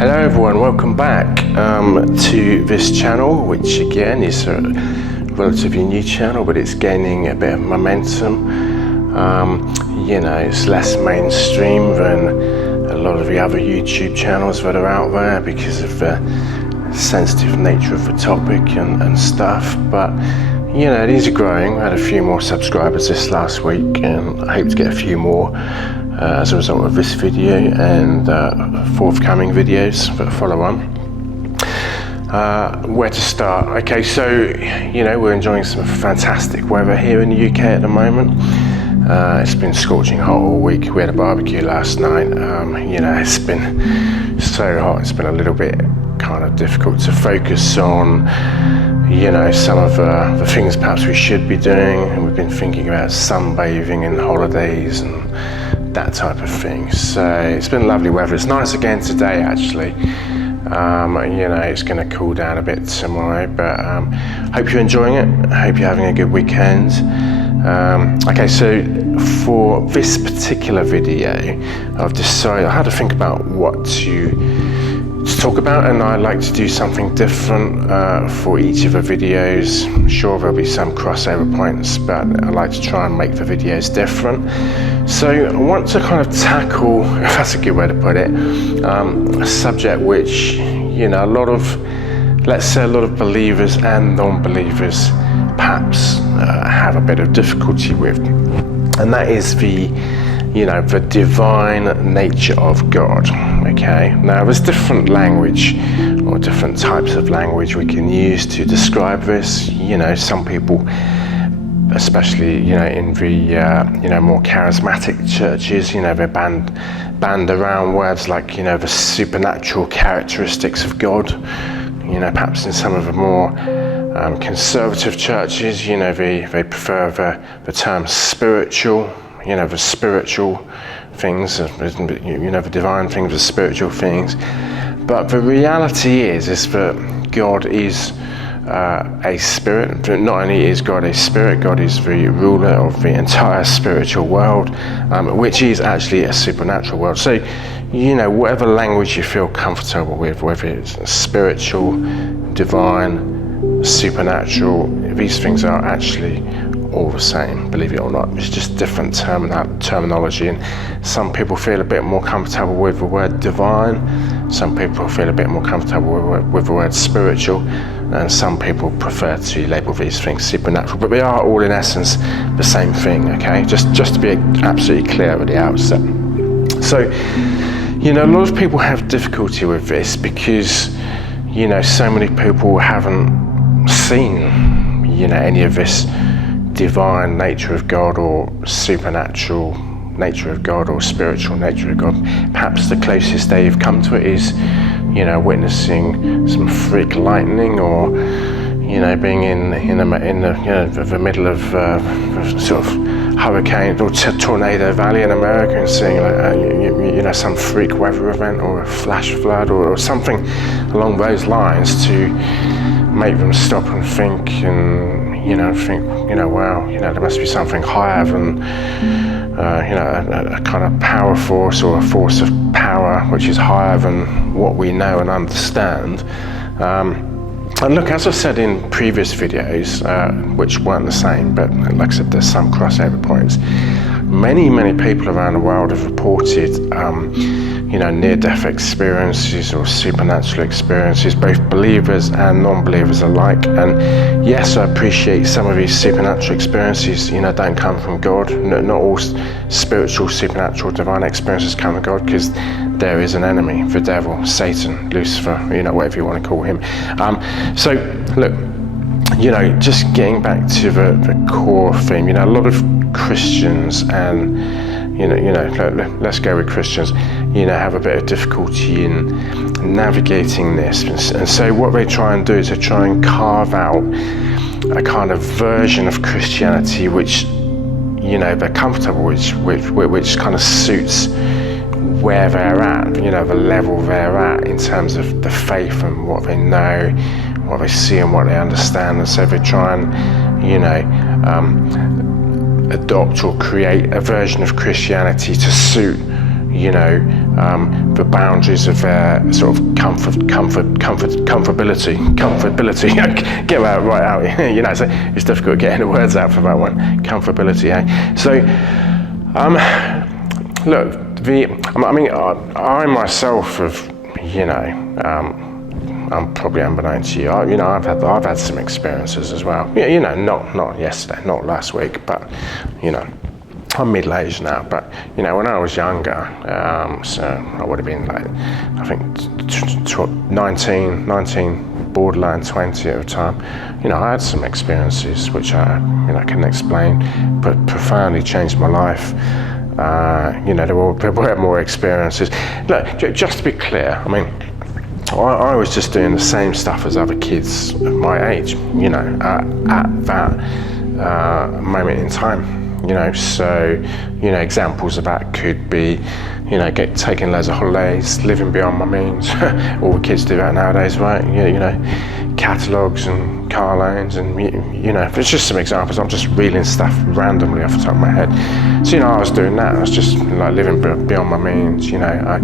Hello everyone, welcome back to this channel, which again is a relatively new channel, but it's gaining a bit of momentum. It's less mainstream than a lot of the other YouTube channels that are out there because of the sensitive nature of the topic and stuff, but these are growing. I had a few more subscribers this last week, and I hope to get a few more as a result of this video and forthcoming videos that follow on. Where to start? Okay, so we're enjoying some fantastic weather here in the UK at the moment. It's been scorching hot all week. We had a barbecue last night. It's been so hot, it's been a little bit kind of difficult to focus on some of the things perhaps we should be doing, and we've been thinking about sunbathing and holidays and that type of thing. So it's been lovely weather. It's nice again today actually. It's going to cool down a bit tomorrow, but hope you're enjoying it. I hope you're having a good weekend. Okay, so for this particular video I've decided I had to think about what to talk about, and I like to do something different for each of the videos. I'm sure there'll be some crossover points, but I like to try and make the videos different. So I want to kind of tackle, if that's a good way to put it, a subject which a lot of believers and non-believers perhaps have a bit of difficulty with, and that is the divine nature of God. Okay, now there's different language or different types of language we can use to describe this. Some people, especially in the more charismatic churches, they're banned around words like the supernatural characteristics of God. Perhaps in some of the more conservative churches, they prefer the term spiritual. The spiritual things, the divine things, the spiritual things. But the reality is that God is a spirit. Not only is God a spirit, God is the ruler of the entire spiritual world, which is actually a supernatural world. So, whatever language you feel comfortable with, whether it's spiritual, divine, supernatural, these things are actually all the same, believe it or not. It's just different terminology, and some people feel a bit more comfortable with the word divine, some people feel a bit more comfortable with the word spiritual, and some people prefer to label these things supernatural, but they are all in essence the same thing. Okay, just to be absolutely clear at the outset. So a lot of people have difficulty with this because so many people haven't seen any of this divine nature of God or supernatural nature of God or spiritual nature of God. Perhaps the closest they've come to it is witnessing some freak lightning, or being in the middle of sort of hurricane or tornado valley in America and seeing some freak weather event or a flash flood or something along those lines to make them stop and think wow, there must be something higher than a kind of power force or a force of power which is higher than what we know and understand. And look, as I said in previous videos, which weren't the same, but like I said, there's some crossover points. Many people around the world have reported near-death experiences or supernatural experiences, both believers and non-believers alike. And yes, I appreciate some of these supernatural experiences don't come from God. Not all spiritual, supernatural, divine experiences come from God, because there is an enemy, the devil, Satan, Lucifer, whatever you want to call him. So look, just getting back to the core theme, a lot of Christians and let's go with Christians, have a bit of difficulty in navigating this. And so what they try and do is they try and carve out a kind of version of Christianity which, they're comfortable with, which kind of suits where they're at, the level they're at in terms of the faith and what they know, what they see and what they understand. And so they try and, adopt or create a version of Christianity to suit the boundaries of their sort of comfortability. Get that right out. So it's difficult getting the words out for that one. Comfortability. So, look, I myself have, I'm probably unbeknown to you. I've had some experiences as well. Not yesterday, not last week, but I'm middle-aged now. But when I was younger, so I would have been like, I think 19, borderline 20 at the time. I had some experiences which I couldn't explain, but profoundly changed my life. There were more experiences. Look, just to be clear, I was just doing the same stuff as other kids of my age, at that moment in time. So examples of that could be, taking loads of holidays, living beyond my means. All the kids do that nowadays, right? Catalogues and car loans, and it's just some examples. I'm just reeling stuff randomly off the top of my head. So I was doing that. I was just like living beyond my means. At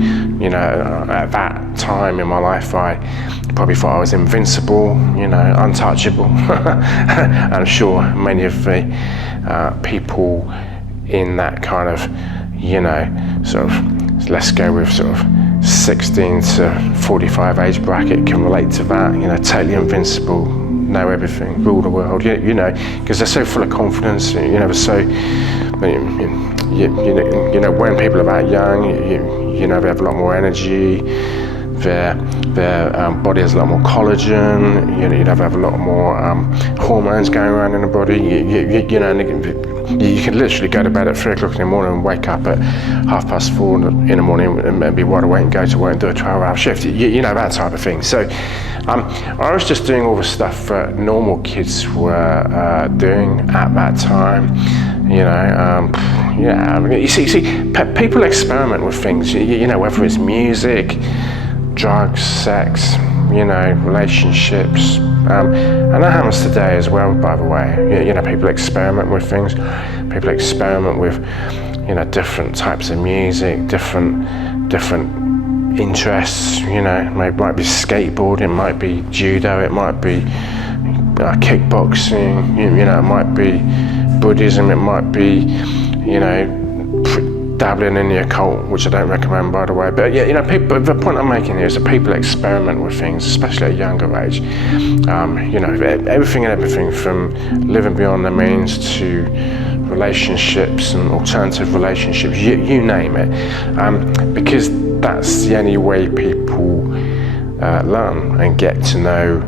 that time in my life, I probably thought I was invincible, untouchable. I'm sure many of the people in that kind of, sort of, let's go with sort of 16 to 45 age bracket can relate to that. Totally invincible, know everything, rule the world. Because they're so full of confidence. They're so. When people are that young, they have a lot more energy. Their body has a lot more collagen. You'd have a lot more hormones going around in the body. You can literally go to bed at 3 o'clock in the morning and wake up at 4:30 in the morning and be wide awake and go to work and do a 12-hour shift. That type of thing. So I was just doing all the stuff that normal kids were doing at that time. You see, people experiment with things. Whether it's music, drugs, sex, relationships, and that happens today as well, by the way. People experiment with things. People experiment with, different types of music, different interests. It might be skateboarding, it might be judo, it might be kickboxing. It might be Buddhism, it might be, dabbling in the occult, which I don't recommend, by the way. But people, the point I'm making here is that people experiment with things, especially at a younger age. Everything from living beyond their means to relationships and alternative relationships, you name it. Because that's the only way people learn and get to know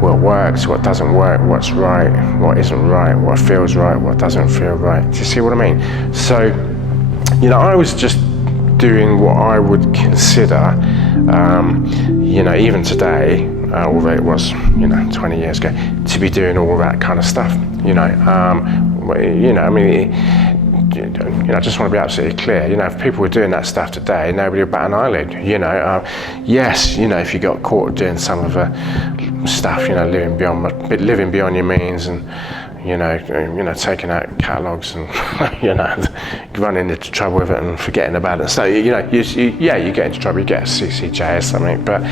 what works, what doesn't work, what's right, what isn't right, what feels right, what doesn't feel right. Do you see what I mean? So, I was just doing what I would consider, even today, although it was, 20 years ago, to be doing all that kind of stuff. I just want to be absolutely clear. If people were doing that stuff today, nobody would bat an eyelid. Yes, if you got caught doing some of the stuff, living beyond your means, and taking out catalogues and running into trouble with it and forgetting about it. So you get into trouble, you get a CCJ or something. But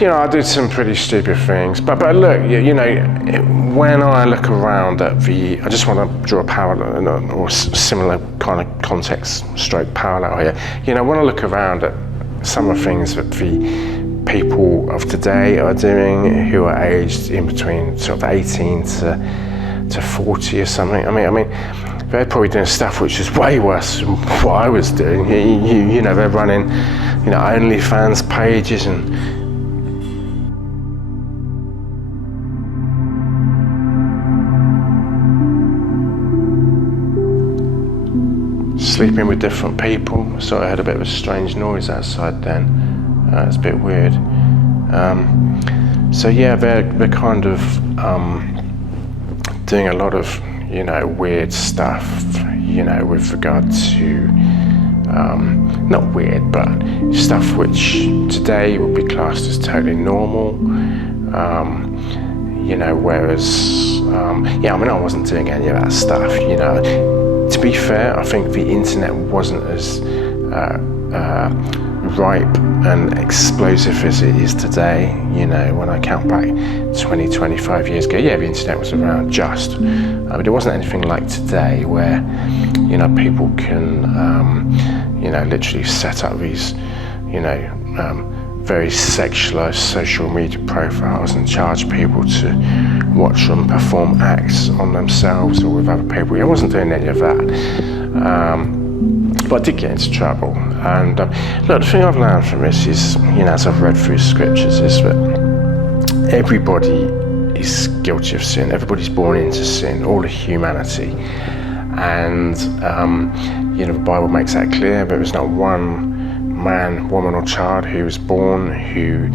I did some pretty stupid things. But look, when I look around at I just want to draw a parallel or similar kind of context, stroke parallel here. When I look around at some of the things that the people of today are doing, who are aged in between sort of 18 to 40 or something. They're probably doing stuff which is way worse than what I was doing. They're running, OnlyFans pages and sleeping with different people. Sort of heard a bit of a strange noise outside then. It's a bit weird. They're kind of doing a lot of, weird stuff, with regard to, not weird, but stuff which today would be classed as totally normal. Whereas, I wasn't doing any of that stuff, to be fair, I think the internet wasn't as ripe and explosive as it is today. You know, when I count back 20, 25 years ago, yeah, the internet was around just, but it wasn't anything like today where, you know, people can, you know, literally set up these, you know, very sexualized social media profiles and charge people to watch them perform acts on themselves or with other people. I wasn't doing any of that. But I did get into trouble. And look, the thing I've learned from this is, you know, as I've read through scriptures, is that everybody is guilty of sin. Everybody's born into sin, all of humanity. And, you know, the Bible makes that clear. There is not one man, woman or child who was born who,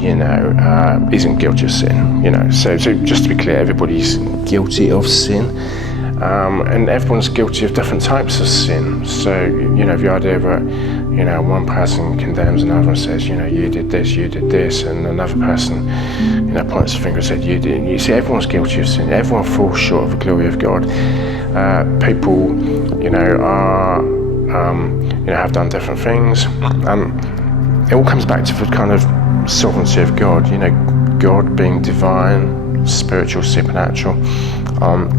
you know, isn't guilty of sin. You know, so just to be clear, everybody's guilty of sin. And everyone's guilty of different types of sin. So, you know, the idea that, you know, one person condemns another and says, you know, you did this, and another person, you know, points the finger and said, you did. You see, everyone's guilty of sin. Everyone falls short of the glory of God. People, you know, are, you know, have done different things. It all comes back to the kind of sovereignty of God. You know, God being divine, spiritual, supernatural,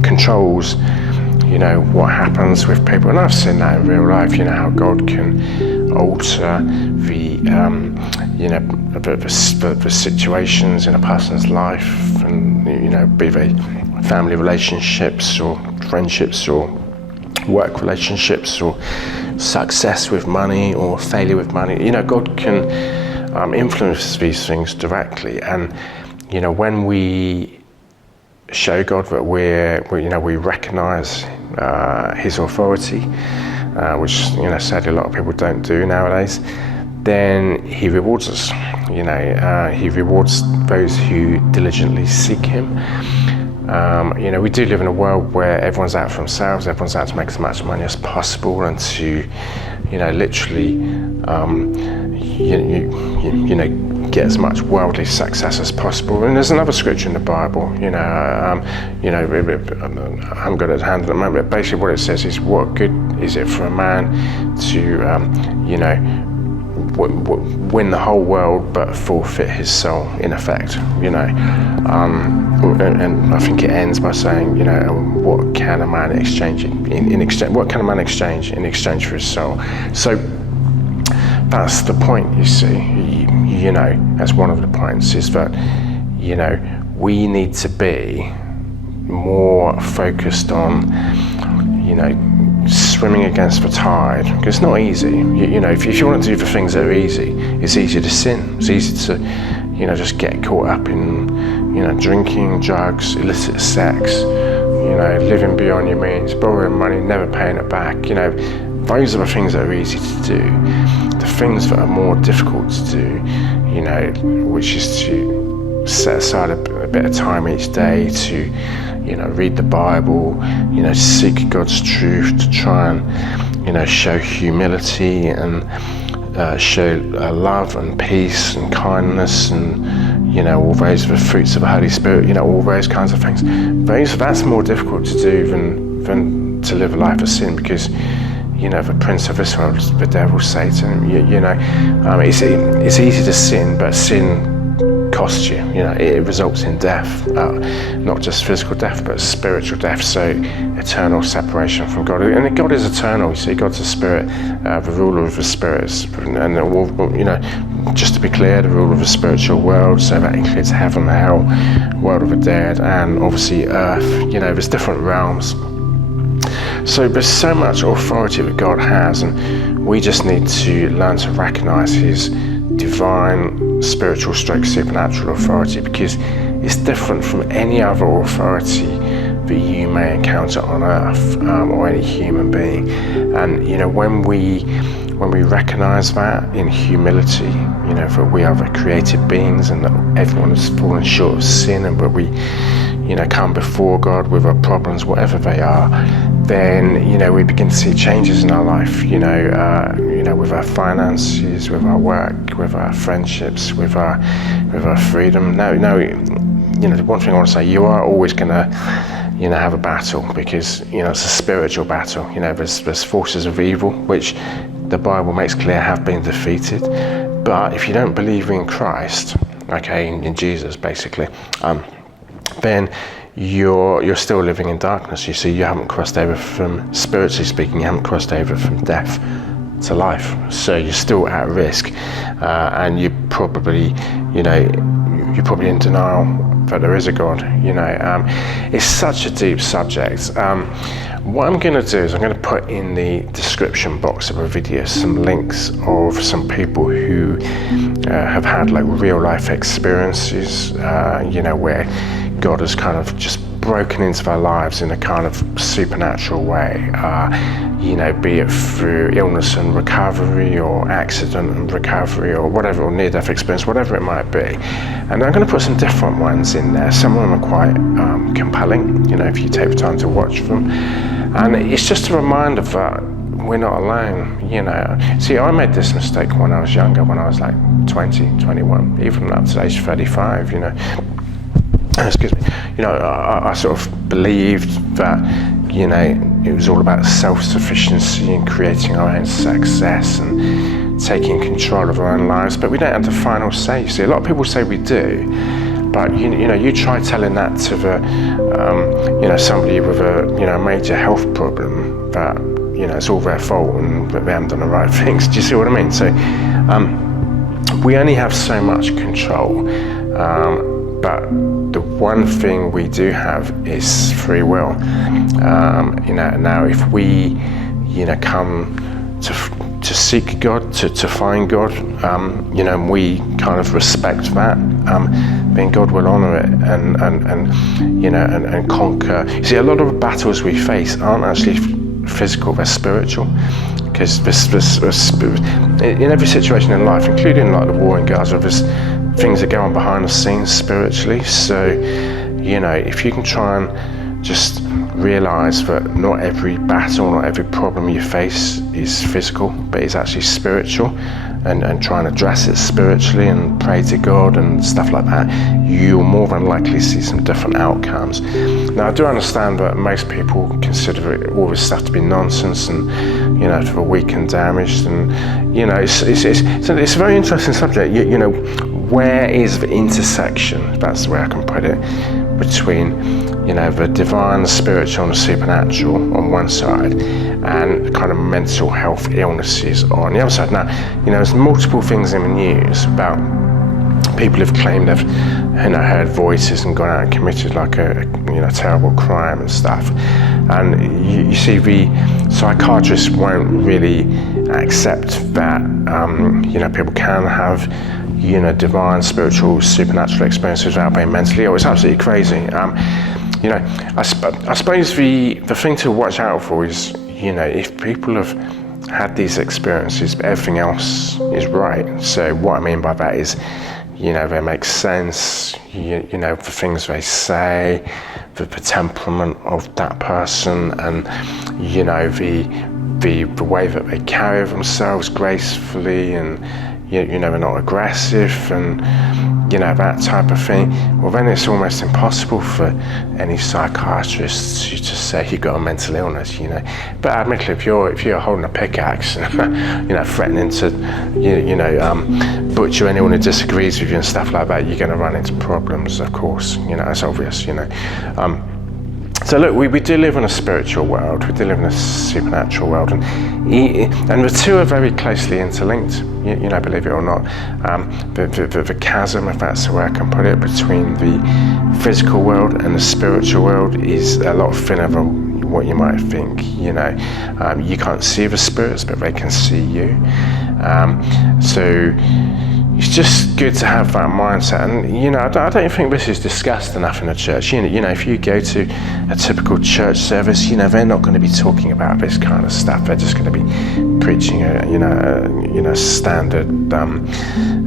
controls, you know, what happens with people. And I've seen that in real life, you know, how God can alter the, you know, the situations in a person's life, and, you know, be they family relationships or friendships or work relationships or success with money or failure with money. You know, God can influence these things directly. And, you know, when we show God that we you know, we recognize his authority, which, you know, sadly a lot of people don't do nowadays, then he rewards us. You know, he rewards those who diligently seek him. You know, we do live in a world where everyone's out for themselves, everyone's out to make as much money as possible and to, you know, literally, you know, get as much worldly success as possible. And there's another scripture in the Bible, you know, I haven't got it at hand at the moment, but basically what it says is, what good is it for a man to, you know, win the whole world but forfeit his soul, in effect, you know. And I think it ends by saying, you know, what can a man exchange in exchange? What can a man exchange in exchange for his soul? So that's the point, you see. You know, that's one of the points, is that, you know, we need to be more focused on, you know, swimming against the tide, because it's not easy. You know, if you want to do the things that are easy, it's easy to sin. It's easy to, you know, just get caught up in, you know, drinking, drugs, illicit sex, you know, living beyond your means, borrowing money, never paying it back. You know, those are the things that are easy to do. The things that are more difficult to do, you know, which is to set aside a bit of time each day to, you know, read the Bible, you know, seek God's truth, to try and, you know, show humility and show love and peace and kindness and, you know, all those are the fruits of the Holy Spirit, you know, all those kinds of things. That's more difficult to do than to live a life of sin, because, you know, the prince of this world, the devil, Satan, you know, it's easy to sin, but sin costs you. You know, it results in death, not just physical death, but spiritual death. So eternal separation from God. And God is eternal. You see, God's a spirit, the ruler of the spirits, and you know, just to be clear, the ruler of the spiritual world. So that includes heaven, hell, world of the dead, and obviously earth. You know, there's different realms. So there's so much authority that God has, and we just need to learn to recognize his divine, spiritual, supernatural authority, because it's different from any other authority that you may encounter on earth, or any human being. And, you know, when we recognize that in humility, you know, that we are the created beings and that everyone has fallen short of sin, and that we, you know, come before God with our problems, whatever they are, then, you know, we begin to see changes in our life, you know, with our finances, with our work, with our friendships, with our freedom. No, you know, the one thing I want to say, you are always going to have a battle, because it's a spiritual battle. There's forces of evil which the Bible makes clear have been defeated. But if you don't believe in Christ, in Jesus basically, then you're still living in darkness. You see, you haven't crossed over from, spiritually speaking, you haven't crossed over from death to life. So you're still at risk, and you're probably in denial that there is a God. It's such a deep subject. What I'm going to do is I'm going to put in the description box of a video some links of some people who have had like real life experiences, where God has kind of just broken into their lives in a kind of supernatural way, be it through illness and recovery, or accident and recovery, or whatever, or near-death experience, whatever it might be. And I'm going to put some different ones in there. Some of them are quite compelling, if you take the time to watch them. And it's just a reminder that we're not alone, See, I made this mistake when I was younger, when I was like 20, 21, even up to age 35, excuse me, I sort of believed that, it was all about self-sufficiency and creating our own success and taking control of our own lives, but we don't have the final say. You see, a lot of people say we do, but you try telling that to the, somebody with a, major health problem, that, it's all their fault and that they haven't done the right things. Do you see what I mean? So, we only have so much control, but the one thing we do have is free will. Now if we, come to seek God, to find God, and we kind of respect that, then God will honour it and conquer. You see, a lot of the battles we face aren't actually physical, they're spiritual. Because in every situation in life, including like the war in Gaza, there's things that go on behind the scenes spiritually. So, if you can try and just realise that not every battle, not every problem you face is physical, but it's actually spiritual, and try and address it spiritually and pray to God and stuff like that, you'll more than likely see some different outcomes. Now, I do understand that most people consider all this stuff to be nonsense and, for weak and damaged, and, it's a very interesting subject. Where is the intersection, that's the way I can put it, between the divine, the spiritual and the supernatural on one side, and the kind of mental health illnesses on the other side. Now, there's multiple things in the news about people who've claimed they've heard voices and gone out and committed like a terrible crime and stuff. And you see, the psychiatrists won't really accept that people can have divine, spiritual, supernatural experiences without being mentally ill. It's absolutely crazy. I suppose the thing to watch out for is, if people have had these experiences, but everything else is right. So what I mean by that is, they make sense, the things they say, the temperament of that person, and, the way that they carry themselves gracefully, and, they're not aggressive, and, that type of thing. Well, then it's almost impossible for any psychiatrist to say you've got a mental illness, But admittedly, if you're holding a pickaxe and, threatening to, butcher anyone who disagrees with you and stuff like that, you're going to run into problems, of course. It's obvious, So look, we do live in a spiritual world, we do live in a supernatural world, and the two are very closely interlinked, believe it or not. The chasm, if that's the way I can put it, between the physical world and the spiritual world is a lot thinner than what you might think. You can't see the spirits, but they can see you. So it's just good to have that mindset, and I don't think this is discussed enough in the church. If you go to a typical church service, they're not going to be talking about this kind of stuff. They're just going to be preaching a standard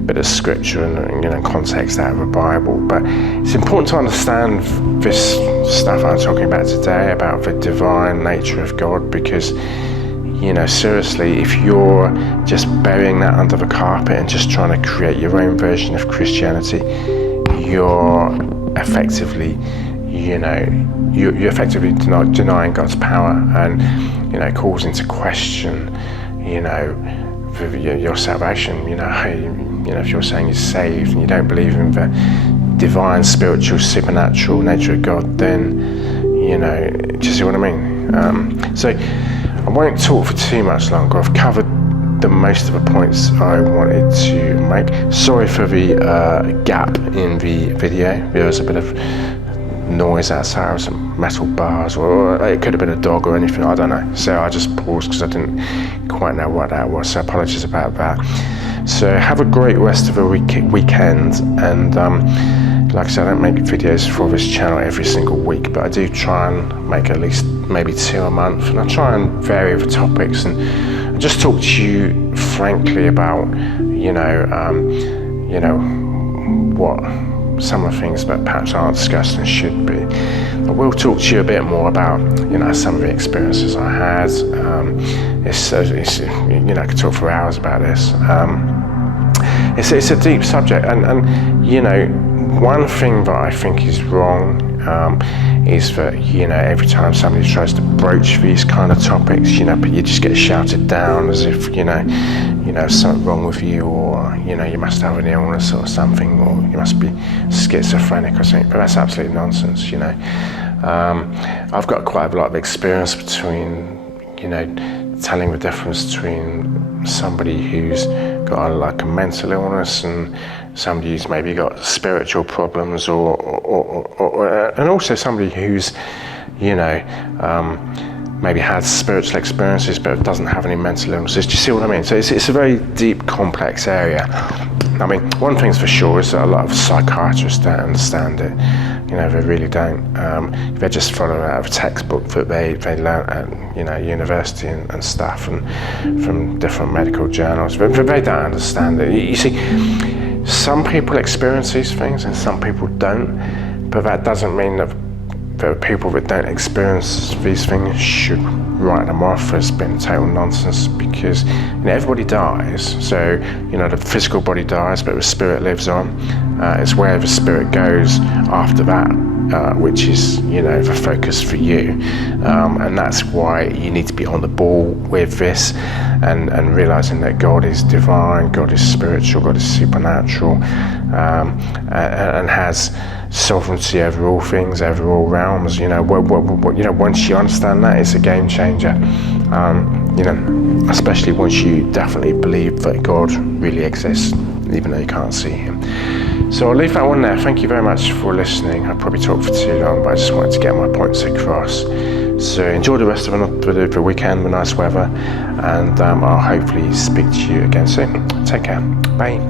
bit of scripture and context out of the Bible. But it's important to understand this stuff I'm talking about today, about the divine nature of God, because seriously, if you're just burying that under the carpet and just trying to create your own version of Christianity, you're effectively, you're effectively denying God's power, and calls into question your salvation. If you're saying you're saved and you don't believe in the divine, spiritual, supernatural nature of God, then do you see what I mean? So I won't talk for too much longer. I've covered the most of the points I wanted to make. Sorry for the gap in the video. There was a bit of noise outside, some metal bars, or it could have been a dog or anything, I don't know. So I just paused because I didn't quite know what that was, so apologies about that. So have a great rest of the weekend, and like I said, I don't make videos for this channel every single week, but I do try and make at least maybe 2 a month, and I try and vary the topics and just talk to you frankly about what some of the things that perhaps aren't discussed and should be. I will talk to you a bit more about some of the experiences I had. I could talk for hours about this. It's a deep subject, and one thing that I think is wrong is that every time somebody tries to broach these kind of topics, you just get shouted down as if something wrong with you, or you must have an illness or something, or you must be schizophrenic or something. But that's absolute nonsense. I've got quite a lot of experience between telling the difference between somebody who's got like a mental illness and somebody who's maybe got spiritual problems, and also somebody who's maybe has spiritual experiences but doesn't have any mental illnesses. Do you see what I mean? So it's a very deep, complex area. I mean, one thing's for sure is that a lot of psychiatrists don't understand it. They really don't. They just follow out of a textbook that they learn at university and stuff, and from different medical journals. But they don't understand it. You see, some people experience these things and some people don't. But that doesn't mean that the people that don't experience these things should write them off as being total nonsense, because everybody dies. So the physical body dies, but the spirit lives on. It's where the spirit goes after that, which is the focus for you, and that's why you need to be on the ball with this, and realizing that God is divine, God is spiritual, God is supernatural, and has sovereignty over all things, over all realms. Once you understand that, it's a game changer. Especially once you definitely believe that God really exists, even though you can't see him. So I'll leave that one there. Thank you very much for listening. I probably talked for too long, but I just wanted to get my points across. So enjoy the rest of the weekend, the nice weather, and I'll hopefully speak to you again soon. Take care. Bye.